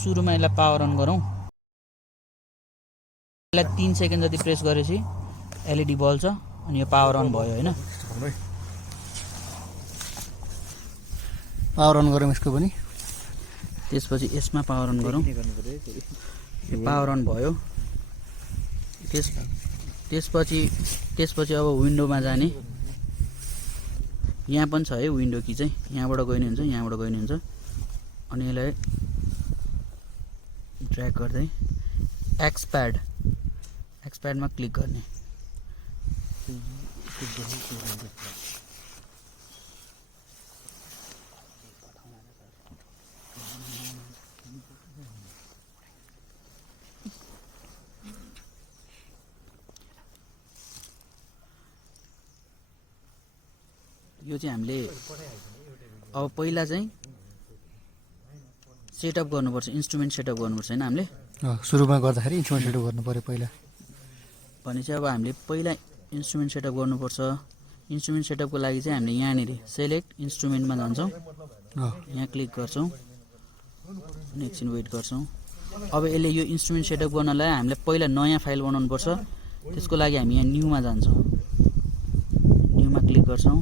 सुरुमा यसलाई power on गरौँ। यसलाई 3 सेकेन्ड जति प्रेस गरेपछि एलइडी बल्छ अनि यो पावर अन भयो हैन। पावर अन गरौँ यसको पनि। त्यसपछि यसमा पावर अन गरौँ। यो पावर अन भयो। त्यसपछि अब विन्डोमा जाने। यहाँ पनि छ है विन्डो की चाहिँ, यहाँबाट गइने हुन्छ, यहाँबाट गइने हुन्छ। अनि यसलाई ड्र्याग गर्दै एक्सप्याडमा क्लिक गर्ने। यो चाहिँ हामीले अब पहिला चाहिँ सेटअप गर्नुपर्छ, इन्स्ट्रुमेन्ट सेटअप गर्नुपर्छ हैन हामीले। सुरुमा गर्दाखेरि इन्स्ट्रुमेन्ट सेटअप गर्नु पर्यो पहिला। भने चाहिँ अब हामीले पहिला इन्स्ट्रुमेन्ट सेटअप गर्नुपर्छ। इन्स्ट्रुमेन्ट सेटअपको लागि चाहिँ हामीले यहाँनिर सेलेक्ट इन्स्ट्रुमेन्टमा जान्छौँ, यहाँ क्लिक गर्छौँ अनि एकछिन वेट गर्छौँ। अब यसले यो इन्स्ट्रुमेन्ट सेटअप गर्नलाई हामीले पहिला नयाँ फाइल बनाउनुपर्छ। त्यसको लागि हामी यहाँ न्यूमा जान्छौँ, न्यूमा क्लिक गर्छौँ।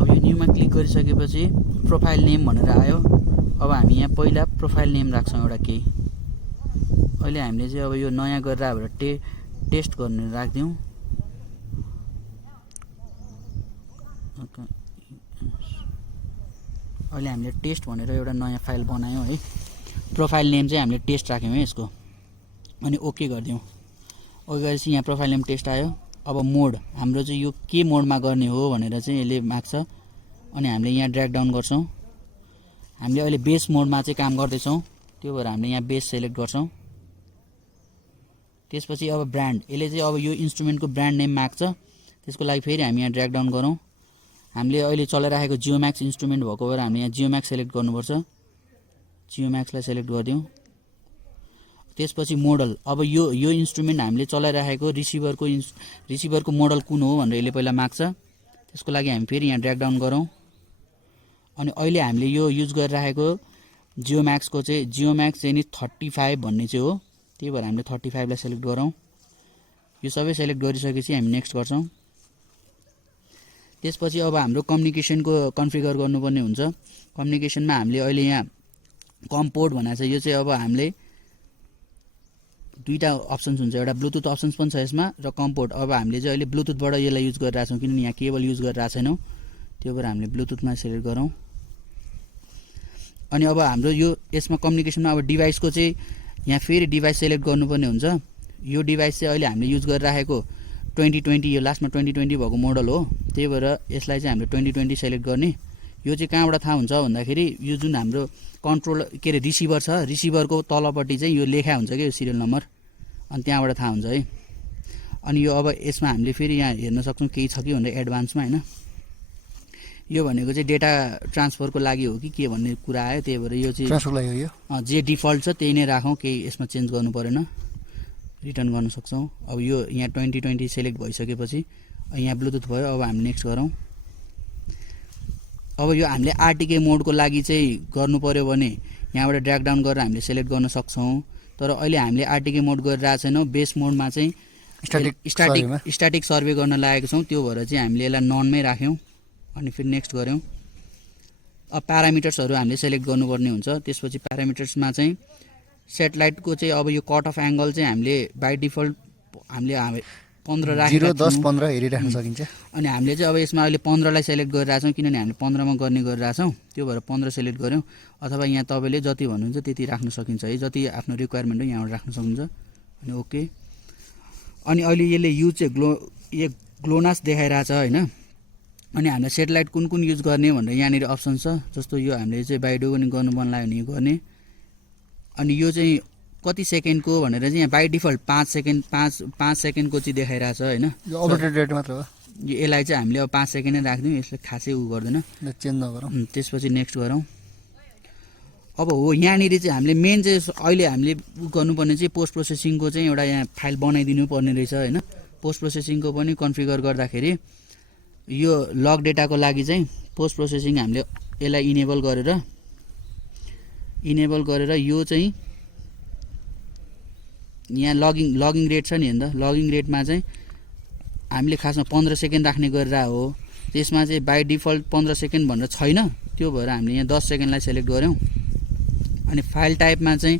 अब यो न्यूमा क्लिक गरिसकेपछि प्रोफाइल नेम भनेर आयो। अब हामी यहाँ पहिला प्रोफाइल नेम राख्छौँ एउटा केही। अहिले हामीले चाहिँ अब यो नयाँ गरेर आएर टेस्ट गर्ने राखिदिउँ। अहिले हामीले टेस्ट भनेर एउटा नयाँ फाइल बनायौँ है। प्रोफाइल नेम चाहिँ हामीले टेस्ट राख्यौँ है यसको। अनि ओके गरिदिउँ। ओके गरेपछि यहाँ प्रोफाइल नेम टेस्ट आयो। अब मोड हाम्रो चाहिँ यो के मोडमा गर्ने हो भनेर चाहिँ यसले माग्छ। अनि हामीले यहाँ ड्र्याग डाउन गर्छौँ। हामीले अहिले बेस मोडमा चाहिँ काम गर्दैछौँ, त्यो भएर हामीले यहाँ बेस सेलेक्ट गर्छौँ। त्यसपछि अब ब्रान्ड, यसले चाहिँ अब यो इन्स्ट्रुमेन्टको ब्रान्ड नेम माग्छ। त्यसको लागि फेरि हामी यहाँ ड्र्याग डाउन गरौँ। हामीले अहिले चलाइराखेको जियोम्याक्स इन्स्ट्रुमेन्ट भएको भएर हामीले यहाँ जियोम्याक्स सेलेक्ट गर्नुपर्छ। जियोम्याक्सलाई सेलेक्ट गरिदिउँ। त्यसपछि मोडल, अब यो इन्स्ट्रुमेन्ट हामीले चलाइराखेको रिसिभरको मोडल कुन हो भनेर यसले पहिला माग्छ। त्यसको लागि हामी फेरि यहाँ ड्र्याग डाउन गरौँ। अनि अहिले हामीले यो युज गरिराखेको जियोम्याक्सको चाहिँ जियोम्याक्स चाहिँ नि 35 भन्ने चाहिँ हो। त्यही भएर हामीले 35 लाई सेलेक्ट गरौँ। यो सबै सेलेक्ट गरिसकेपछि हामी नेक्स्ट गर्छौँ। त्यसपछि अब हाम्रो कम्युनिकेसनको कन्फिगर गर्नुपर्ने हुन्छ। कम्युनिकेसनमा हामीले अहिले यहाँ कम पोर्ट भनेको छ। यो चाहिँ अब हामीले दुईटा अप्सन्स हुन्छ, एउटा ब्लुटुथ अप्सन्स पनि छ यसमा र कम पोर्ट। अब हामीले चाहिँ अहिले ब्लुटुथबाट यसलाई युज गरिरहेको छौँ किनभने यहाँ केबल युज गरिरहेको छैनौँ। त्यो भएर हामीले ब्लुटुथमा सेलेक्ट गरौँ। अनि अब हाम्रो यो यसमा कम्युनिकेसनमा अब डिभाइसको चाहिँ यहाँ फेरि डिभाइस सेलेक्ट गर्नुपर्ने हुन्छ। यो डिभाइस चाहिँ अहिले हामीले युज गरिराखेको 2020, यो लास्टमा 2020 भएको मोडल हो। त्यही भएर यसलाई चाहिँ हामीले 2020 सेलेक्ट गर्ने। यो चाहिँ कहाँबाट थाहा हुन्छ भन्दाखेरि यो जुन हाम्रो कन्ट्रोल के अरे रिसिभर छ, रिसिभरको तलपट्टि चाहिँ यो लेखा हुन्छ कि यो सिरियल नम्बर, अनि त्यहाँबाट थाहा हुन्छ है। अनि यो अब यसमा हामीले फेरि यहाँ हेर्न सक्छौँ केही छ कि भनेर एडभान्समा हैन। यो भनेको चाहिँ डेटा ट्रान्सफरको लागि हो कि के भन्ने कुरा आयो। त्यही भएर यो चाहिँ जे डिफल्ट छ त्यही नै राखौँ, केही यसमा चेन्ज गर्नु परेन। रिटर्न गर्न सक्छौँ। अब यो यहाँ 2020 सेलेक्ट भइसकेपछि यहाँ ब्लुटुथ भयो। अब हामी नेक्स्ट गरौँ। अब यो हामीले आरटिके मोडको लागि चाहिँ गर्नु पर्यो भने यहाँबाट ड्र्याग डाउन गरेर हामीले सेलेक्ट गर्न सक्छौँ। तर अहिले हामीले आरटिके मोड गरिरहेको छैनौँ। बेस मोडमा चाहिँ स्ट्याटिक सर्वे गर्न लागेको छौँ। त्यो भएर चाहिँ हामीले यसलाई ननमै राख्यौँ अनि फेरि नेक्स्ट गऱ्यौँ। अब प्यारामिटर्सहरू हामीले सेलेक्ट गर्नुपर्ने हुन्छ। त्यसपछि प्यारामिटर्समा चाहिँ सेटेलाइटको चाहिँ अब यो कट अफ एङ्गल चाहिँ हामीले बाई डिफल्ट हामीले 15 राखेर 0, 10, 15 हेरिराख्न सकिन्छ। अनि हामीले चाहिँ अब यसमा अहिले 15 लाई सेलेक्ट गरिरहेछौँ किनभने हामीले 15 मा गर्ने गरिरहेछौँ। त्यो भएर 15 सेलेक्ट गऱ्यौँ। अथवा यहाँ तपाईँले जति भन्नुहुन्छ त्यति राख्न सकिन्छ है, जति आफ्नो रिक्वायरमेन्ट हो यहाँबाट राख्न सक्नुहुन्छ। अनि ओके। अनि अहिले यसले युज चाहिँ ग्लोनास देखाइरहेछ होइन। अनि हामीलाई सेटेलाइट कुन कुन युज गर्ने भनेर यहाँनिर अप्सन छ। जस्तो यो हामीले चाहिँ बाइडो पनि गर्नु मन लाग्यो भने यो गर्ने। अनि यो चाहिँ कति सेकेन्डको भनेर चाहिँ यहाँ बाई डिफल्ट 5 सेकेन्डको चाहिँ देखाइरहेछ होइन। यो अपडेटेड रेट मात्र हो। यो यसलाई चाहिँ हामीले अब 5 सेकेन्ड नै राखिदिउँ, यसले खासै उ गर्दैन, चेन्ज नगरौँ। त्यसपछि नेक्स्ट गरौँ। अब हो यहाँनिर चाहिँ हामीले मेन चाहिँ अहिले हामीले गर्नुपर्ने चाहिँ पोस्ट प्रोसेसिङको चाहिँ एउटा यहाँ फाइल बनाइदिनु पर्ने रहेछ होइन। पोस्ट प्रोसेसिङको पनि कन्फिगर गर्दाखेरि यो लग डेटाको लागि चाहिँ पोस्ट प्रोसेसिङ हामीले यसलाई इनेबल गरेर इनेबल गरेर यो चाहिँ यहाँ लगिङ रेट छ नि हेर्नु त, लगिङ रेटमा चाहिँ हामीले खासमा 15 सेकेन्ड राख्ने गरेर हो। त्यसमा चाहिँ बाई डिफल्ट 15 सेकेन्ड भनेर छैन, त्यो भएर हामीले यहाँ 10 सेकेन्डलाई सेलेक्ट गऱ्यौँ। अनि फाइल टाइपमा चाहिँ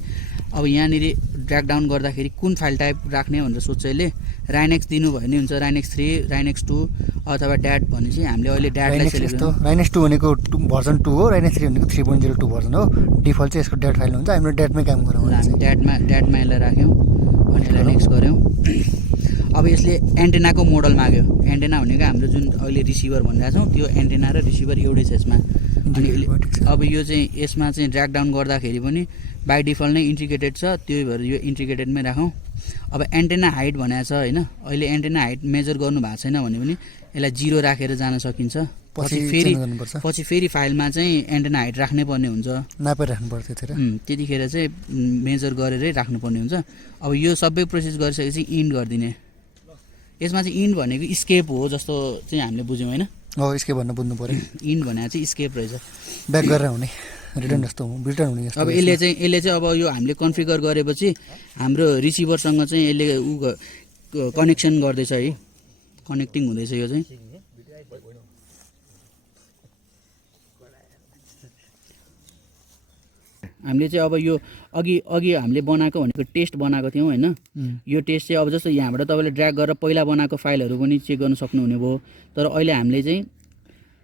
अब यहाँनिर ड्र्याग डाउन गर्दाखेरि कुन फाइल टाइप राख्ने भनेर सोध्छ यसले। राइनेक्स दिनुभयो भने हुन्छ राइनेक्स 3, राइनेक्स 2 अथवा ड्याट भनेपछि हामीले अहिले ड्याटलाई सेलेक्ट गर्छौँ। राइनेक्स 2 भनेको भर्जन 2 हो, राइनेक्स 3 भनेको 3.02 भर्जन हो। डिफल्ट चाहिँ यसको ड्याट फाइल हुन्छ, हामीले ड्याटमै काम गरौँ। हामी ड्याटमा यसलाई राख्यौँ अनि यसलाई नेक्स्ट गऱ्यौँ। अब यसले एन्टेनाको मोडल माग्यो। एन्टेना भनेको हाम्रो जुन अहिले रिसिभर भनिरहेको छौँ त्यो एन्टेना र रिसिभर एउटै छ यसमा। अनि अब यो चाहिँ यसमा चाहिँ ड्र्याग डाउन गर्दाखेरि पनि बाई डिफल्ट नै इन्टिग्रेटेड छ, त्यही भएर यो इन्टिग्रेटेडमै राखौँ। अब एन्टेना हाइट भनेको छ होइन, अहिले एन्टेना हाइट मेजर गर्नु भएको छैन भने पनि यसलाई 0 राखेर जान सकिन्छ। पछि फेरि फाइलमा चाहिँ एन्टेना हाइट राख्नै पर्ने हुन्छ, नापेर राख्नुपर्छ त्यतिखेर चाहिँ मेजर गरेरै राख्नुपर्ने हुन्छ। अब यो सबै प्रोसेस गरिसकेपछि इन्ड गरिदिने। यसमा चाहिँ इन्ड भनेको स्केप हो जस्तो चाहिँ हामीले बुझ्यौँ होइन। हो, स्केप भन्न बुझ्नु पऱ्यो। इन्ड भनेको चाहिँ स्केप रहेछ, ब्याक गरेर हुने, रिटर्न जस्तो रिटर्न हुने जस्तो। अब यसले चाहिँ अब यो हामीले कन्फिगर गरेपछि हाम्रो रिसिभरसँग चाहिँ यसले कनेक्सन गर्दैछ है, कनेक्टिङ हुँदैछ यो चाहिँ। हामीले चाहिँ अब यो अघि हामीले बनाएको भनेको टेस्ट बनाएको थियौँ होइन। यो टेस्ट चाहिँ अब जस्तो यहाँबाट तपाईँले ड्र्याग गरेर पहिला बनाएको फाइलहरू पनि चेक गर्न सक्नुहुने भयो। तर अहिले हामीले चाहिँ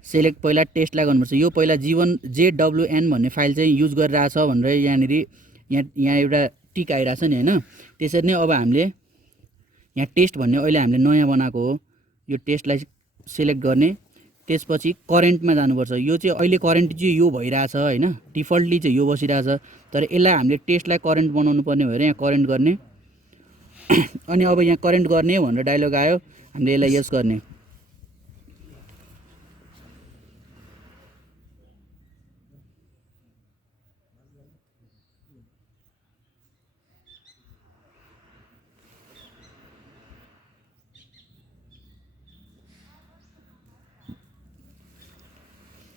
सेलेक्ट पहिला टेस्टलाई गर्नुपर्छ। यो पहिला JWN भन्ने फाइल चाहिँ युज गरिरहेछ भनेर यहाँनिर यहाँ एउटा टिक आइरहेछ नि होइन। त्यसरी नै अब हामीले यहाँ टेस्ट भन्ने अहिले हामीले नयाँ बनाएको हो, यो टेस्टलाई सेलेक्ट गर्ने। त्यसपछि करेन्टमा जानुपर्छ। यो चाहिँ अहिले करेन्ट चाहिँ यो भइरहेछ होइन, डिफल्टली चाहिँ यो बसिरहेछ। तर यसलाई हामीले टेस्टलाई करेन्ट बनाउनु पर्ने भएर यहाँ करेन्ट गर्ने। अनि अब यहाँ करेन्ट गर्ने भनेर डायलग आयो, हामीले यसलाई यस गर्ने।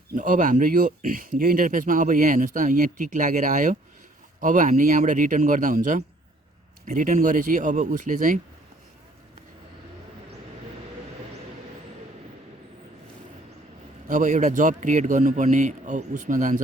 अब हाम्रो यो इन्टरफेसमा अब यहाँ हेर्नुहोस् त, यहाँ टिक लागेर आयो। अब हामीले यहाँबाट रिटर्न गर्दा हुन्छ। रिटर्न गरेपछि अब उसले चाहिँ अब एउटा जब क्रिएट गर्नुपर्ने उसमा जान्छ।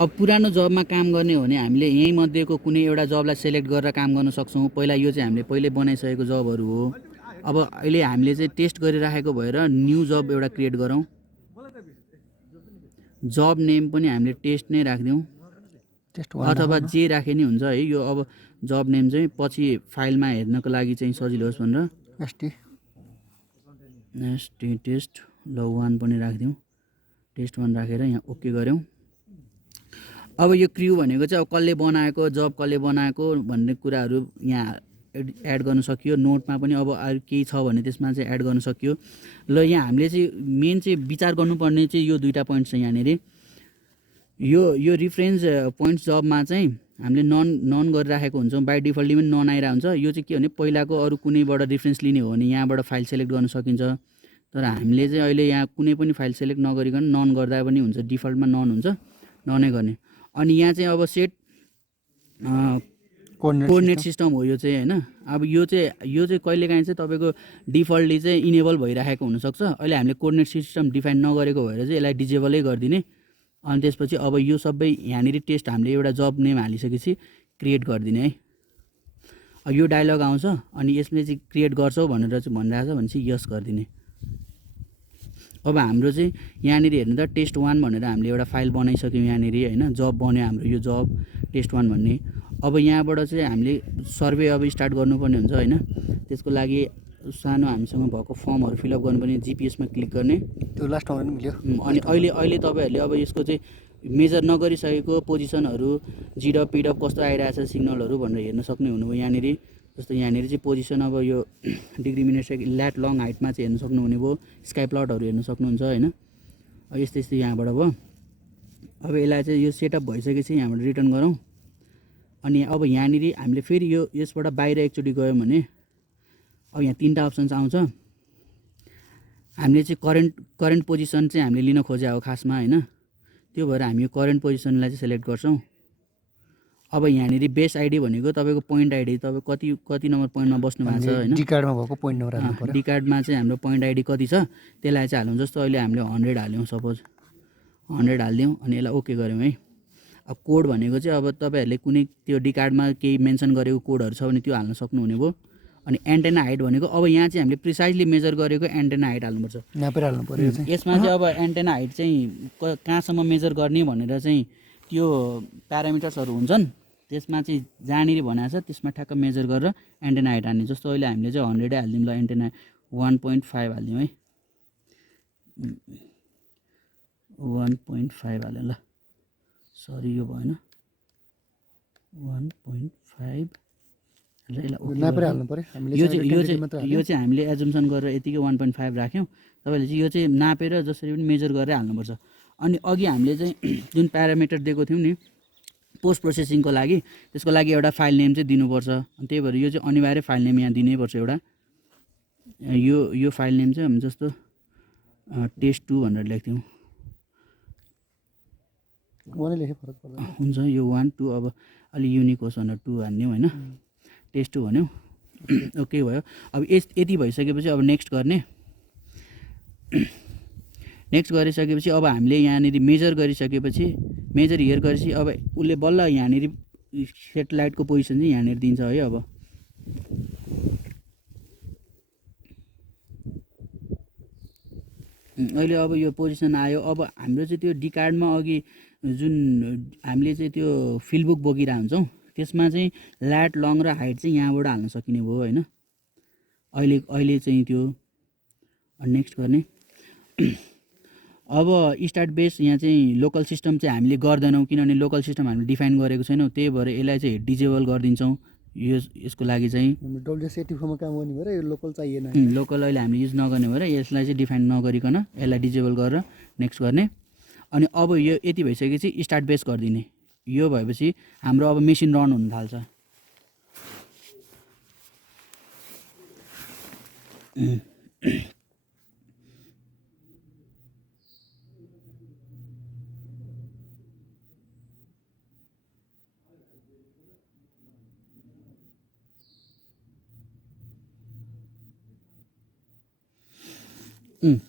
अब पुरानो जबमा काम गर्ने हो भने हामीले यहीँ मध्येको कुनै एउटा जबलाई सेलेक्ट गरेर काम गर्न सक्छौँ। पहिला यो चाहिँ हामीले पहिले बनाइसकेको जबहरू हो। अब अहिले हामीले चाहिँ टेस्ट गरिराखेको भएर न्यू जब एउटा क्रिएट गरौँ। जब नेम पनि हामीले टेस्ट नै राखिदिउँ अथवा जे राखे नि हुन्छ है। यो अब जब नेम चाहिँ पछि फाइलमा हेर्नको लागि चाहिँ सजिलो होस् भनेर एसटी टेस्ट ल 1 पनि राखिदिउँ। टेस्ट 1 राखेर यहाँ ओके गऱ्यौँ। अब यो क्र्यू भनेको चाहिँ अब कसले बनाएको, जब कसले बनाएको भन्ने कुराहरू यहाँ एड गर्न सकियो। नोटमा पनि अब अरू केही छ भने त्यसमा चाहिँ एड गर्न सकियो। ल यहाँ हामीले चाहिँ मेन चाहिँ विचार गर्नुपर्ने चाहिँ यो दुईवटा पोइन्ट छ यहाँनिर। यो रिफरेन्स पोइन्ट्स जबमा चाहिँ हामीले नन गरिराखेको हुन्छौँ, बाई डिफल्टली पनि नन आइरहेको हुन्छ। यो चाहिँ के भने पहिलाको अरू कुनैबाट रिफरेन्स लिने हो भने यहाँबाट फाइल सेलेक्ट गर्न सकिन्छ। तर हामीले चाहिँ अहिले यहाँ कुनै पनि फाइल सेलेक्ट नगरिकन नन गर्दा पनि हुन्छ, डिफल्टमा नन हुन्छ, ननै गर्ने। अनि यहाँ चाहिँ अब सेट कोअर्डिनेट सिस्टम हो यो चाहिँ होइन। अब यो चाहिँ कहिलेकाहीँ चाहिँ तपाईँको डिफल्टली चाहिँ इनेबल भइरहेको हुनसक्छ। अहिले हामीले कोअर्डिनेट सिस्टम डिफाइन नगरेको भएर चाहिँ यसलाई डिजेबलै गरिदिने। अनि त्यसपछि अब यो सबै यहाँनिर टेस्ट हामीले एउटा जब नेम हालिसकेपछि क्रिएट गरिदिने है। अब यो डायलग आउँछ अनि यसले चाहिँ क्रिएट गर्छौ भनेर चाहिँ भनिरहेछ भनेपछि यस गरिदिने। अब हाम्रो चाहिँ यहाँनिर हेर्नु त टेस्ट 1 भनेर हामीले एउटा फाइल बनाइसक्यौँ यहाँनिर होइन। जब बन्यो हाम्रो यो जब टेस्ट 1 भन्ने। अब यहाँबाट चाहिँ हामीले सर्वे अब स्टार्ट गर्नुपर्ने हुन्छ होइन। त्यसको लागि सानो हामीसँग भएको फर्महरू फिलअप गर्नुपर्ने, जिपिएसमा क्लिक गर्ने। त्यो लास्टमा पनि मिल्यो। अनि अहिले तपाईँहरूले अब यसको चाहिँ मेजर नगरिसकेको पोजिसनहरू जिडप पिडप कस्तो आइरहेछ सिग्नलहरू भनेर हेर्न सक्ने हुनुभयो यहाँनिर। जस्तो यहाँनिर चाहिँ पोजिसन अब यो डिग्री मिनट सेकेन्ड ल्याट लङ हाइटमा चाहिँ हेर्न सक्नुहुने भयो। स्काई प्लटहरू हेर्न सक्नुहुन्छ होइन। यस्तै यहाँबाट भयो। अब यसलाई चाहिँ यो सेटअप भइसकेपछि यहाँबाट रिटर्न गरौँ। अनि अब यहाँनिर हामीले फेरि यसबाट बाहिर एकचोटि गयौँ भने अब यहाँ 3टा अप्सन्स आउँछ। हामीले चाहिँ करेन्ट पोजिसन चाहिँ हामीले लिन खोजेको हो खासमा होइन। त्यो भएर हामी यो करेन्ट पोजिसनलाई चाहिँ सेलेक्ट गर्छौँ। अब यहाँनिर बेस आइडी भनेको तपाईँको पोइन्ट आइडी, तपाईँ कति नम्बर पोइन्टमा बस्नु भएको छ होइन। डी कार्डमा भएको पोइन्ट नम्बर हाल्नु पर्यो। डी कार्डमा चाहिँ हाम्रो पोइन्ट आइडी कति छ त्यसलाई चाहिँ हाल्यौँ। जस्तो अहिले हामीले 100 हाल्यौँ, सपोज 100 हालिदिउँ अनि यसलाई ओके गऱ्यौँ है। अब कोड भनेको चाहिँ अब तपाईँहरूले कुनै त्यो डी कार्डमा केही मेन्सन गरेको कोडहरू छ भने त्यो हाल्न सक्नुहुने भयो। अनि एन्टेना हाइट भनेको अब यहाँ चाहिँ हामीले प्रिसाइजली मेजर गरेको एन्टेना हाइट हाल्नुपर्छ। नापेर हाल्नु पर्यो चाहिँ। यसमा चाहिँ अब एन्टेना हाइट चाहिँ कहाँसम्म मेजर गर्ने भनेर चाहिँ त्यो प्यारामिटर्सहरू हुन्छन्, त्यसमा चाहिँ जहाँनिर भनेको छ त्यसमा ठ्याक्क मेजर गरेर एन्टेना हाइट हाल्ने। जस्तो अहिले हामीले चाहिँ 100 हालिदिउँ ल, एन्टेना 1.5 हालिदिउँ है, 1.5 हाल्यो ल, सरी यो भएन, 1.5 नापेर हाल्नु पर्यो हामीले। यो चाहिँ हामीले एजुम्सन गरेर यतिकै 1.5 राख्यौँ। तपाईँले चाहिँ यो चाहिँ नापेर जसरी पनि मेजर गरेर हाल्नुपर्छ। अनि अघि हामीले चाहिँ जुन प्यारामिटर दिएको थियौँ नि पोस्ट प्रोसेसिङको लागि, त्यसको लागि एउटा फाइल नेम चाहिँ दिनुपर्छ। अनि त्यही भएर यो चाहिँ अनिवार्य फाइल नेम यहाँ दिनैपर्छ एउटा। यो फाइल नेम चाहिँ हामी जस्तो test2 भनेर लेख्थ्यौँ, हुन्छ। यो 1 2 अब अलि युनिक होस् भनेर 2 हाल्यौँ होइन, test2 भन्यौँ, ओके भयो। अब यति भइसकेपछि अब नेक्स्ट गर्ने। नेक्स्ट गरिसकेपछि अब हामीले यहाँनिर मेजर गरिसकेपछि, मेजर हियर गरेपछि अब उसले बल्ल यहाँनिर सेटेलाइटको पोजिसन चाहिँ यहाँनिर दिन्छ है। अब अहिले अब यो पोजिसन आयो। अब हाम्रो चाहिँ त्यो डी कार्डमा अघि जुन हामीले चाहिँ त्यो फिल्डबुक बोकिरहेको हुन्छौँ त्यसमा चाहिँ ल्याट लङ र हाइट चाहिँ यहाँबाट हाल्न सकिने भयो होइन। अहिले चाहिँ त्यो नेक्स्ट गर्ने। अब स्टार्ट बेस यहाँ चाहिँ लोकल सिस्टम चाहिँ हामीले गर्दैनौँ, किनभने लोकल सिस्टम हामीले डिफाइन गरेको छैनौँ, त्यही भएर यसलाई चाहिँ डिजेबल गरिदिन्छौँ। यसको लागि चाहिँ WS84 काम गर्ने भएर यो लोकल चाहिएन, लोकल अहिले हामीले युज नगर्ने भएर यसलाई चाहिँ डिफाइन नगरिकन यसलाई डिजेबल गरेर नेक्स्ट गर्ने। अनि अब यो यति भइसकेपछि स्टार्ट बेस गरिदिने। यो भएपछि हाम्रो अब मेसिन रन हुन थाल्छ।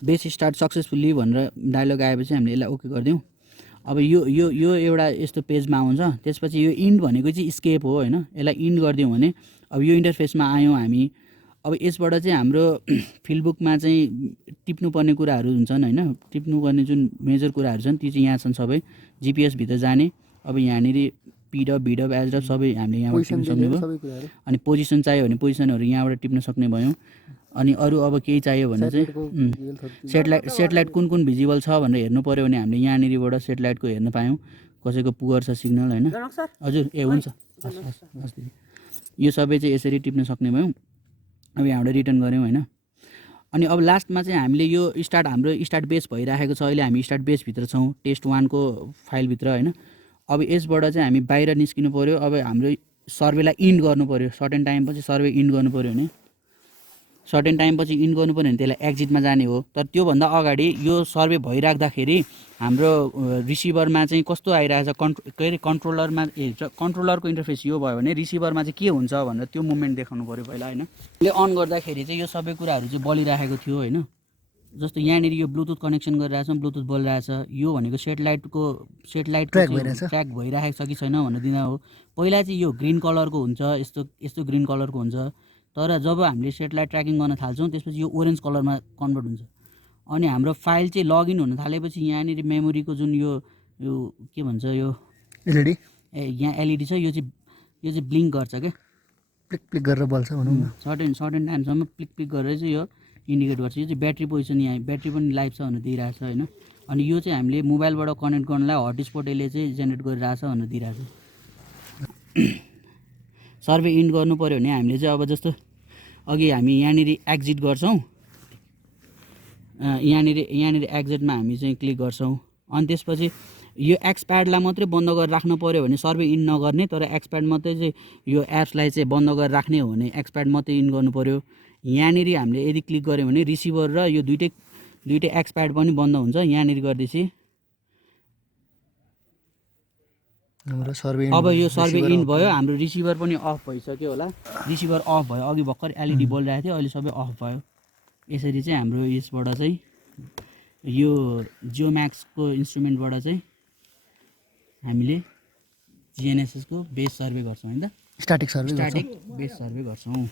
बेस स्टार्ट सक्सेसफुल्ली भनेर डायलग आएपछि हामीले यसलाई ओके गरिदिउँ। अब यो एउटा यस्तो पेजमा आउँछ। त्यसपछि यो इन्ड भनेको चाहिँ स्केप हो होइन, यसलाई इन्ड गरिदिउँ भने अब यो इन्टरफेसमा आयौँ हामी। अब यसबाट चाहिँ हाम्रो फिल्डबुकमा चाहिँ टिप्नुपर्ने कुराहरू हुन्छन् होइन, टिप्नुपर्ने जुन मेजर कुराहरू छन् त्यो चाहिँ यहाँ छन् सबै जिपिएसभित्र जाने। अब यहाँनिर पिडप भिडप एजडप सबै हामीले यहाँबाट टिप्न सक्ने भयो। अनि पोजिसन चाहियो भने पोजिसनहरू यहाँबाट टिप्न सक्ने भयौँ। अनि अरू अब केही चाहियो भने चाहिँ सेटेलाइट कुन भिजिबल छ भनेर हेर्नु पऱ्यो भने हामीले यहाँनिरबाट सेटेलाइटको हेर्न पायौँ, कसैको पुवर छ सिग्नल होइन। हजुर ए हुन्छ, यो सबै चाहिँ यसरी टिप्न सक्ने भयौँ। अब यहाँबाट रिटर्न गऱ्यौँ होइन। अनि अब लास्टमा चाहिँ हामीले यो हाम्रो स्टार्ट बेस भइरहेको छ। अहिले हामी स्टार्ट बेसभित्र छौँ, test1 को फाइलभित्र होइन। अब यसबाट चाहिँ हामी बाहिर निस्किनु पऱ्यो। अब हाम्रो सर्वेलाई इन्ड गर्नु पऱ्यो। सर्टेन टाइमपछि सर्वे इन्ड गर्नु पऱ्यो भने, सर्टेन टाइमपछि इन्ड गर्नु पऱ्यो भने त्यसलाई एक्जिटमा जाने हो। तर त्योभन्दा अगाडि यो सर्वे भइराख्दाखेरि हाम्रो रिसिभरमा चाहिँ कस्तो आइरहेछ, कन्ट्रोलरको इन्टरफेस यो भयो भने रिसिभरमा चाहिँ के हुन्छ भनेर त्यो मुभमेन्ट देखाउनु पऱ्यो पहिला होइन। यसले अन गर्दाखेरि चाहिँ यो सबै कुराहरू चाहिँ बलिरहेको थियो होइन। जस्तो यहाँनिर यो ब्लुटुथ कनेक्सन गरिरहेछ, ब्लुटुथ बोलिरहेछ। यो भनेको सेटेलाइटको ट्र्याक भइरहेको छ कि छैन भनेर दिँदा हो। पहिला चाहिँ यो ग्रिन कलरको हुन्छ, यस्तो ग्रिन कलरको हुन्छ। तर जब हामीले सेटेलाइट ट्र्याकिङ गर्न थाल्छौँ त्यसपछि यो ओरेन्ज कलरमा कन्भर्ट हुन्छ। अनि हाम्रो फाइल चाहिँ लगइन हुन थालेपछि यहाँनिर मेमोरीको जुन यो के भन्छ यो एलइडी यहाँ एलइडी छ, यो चाहिँ ब्लिङ्क गर्छ क्या, प्लिक गरेर बल्छ भनौँ न। सर्टेन टाइमसम्म प्लिक गरेर चाहिँ यो इन्डिकेट गर्छ। यो चाहिँ ब्याट्री पोजिसन, यहाँ ब्याट्री पनि लाइभ छ भनेर दिइरहेछ होइन। अनि यो चाहिँ हामीले मोबाइलबाट कनेक्ट गर्नलाई हटस्पट यसले चाहिँ जेनेरेट गरिरहेछ भनेर दिइरहेछ। सर्वे इन्ड गर्नु पऱ्यो भने हामीले चाहिँ अब जस्तो अघि हामी यहाँनिर एक्जिट गर्छौँ, यहाँनिर एक्जिटमा हामी चाहिँ क्लिक गर्छौँ। अनि त्यसपछि यो एक्सप्याडलाई मात्रै बन्द गरेर राख्नु पऱ्यो भने सर्वे इन्ड नगर्ने, तर एक्सप्याड मात्रै चाहिँ यो एप्सलाई चाहिँ बन्द गरेर राख्ने हो भने एक्सप्याड मात्रै इन्ड गर्नु पऱ्यो। यहाँनिर हामीले यदि क्लिक गऱ्यौँ भने रिसिभर र यो दुइटै दुइटै एक्सपायर्ड पनि बन्द हुन्छ। यहाँनिर गर्दैछ हाम्रो सर्भे अब यो सर्भे इन भयो, हाम्रो रिसिभर पनि अफ भइसक्यो होला। रिसिभर अफ भयो, अघि भर्खर एलइडी बलिरहेको थियो, अहिले सबै अफ भयो। यसरी चाहिँ हाम्रो यसबाट चाहिँ यो जियो म्याक्सको इन्स्ट्रुमेन्टबाट चाहिँ हामीले जिएनएसएसको बेस सर्भे गर्छौँ हैन त, स्ट्याटिक सर्भे गर्छौँ। स्ट्याटिक बेस सर्भे गर्छौँ।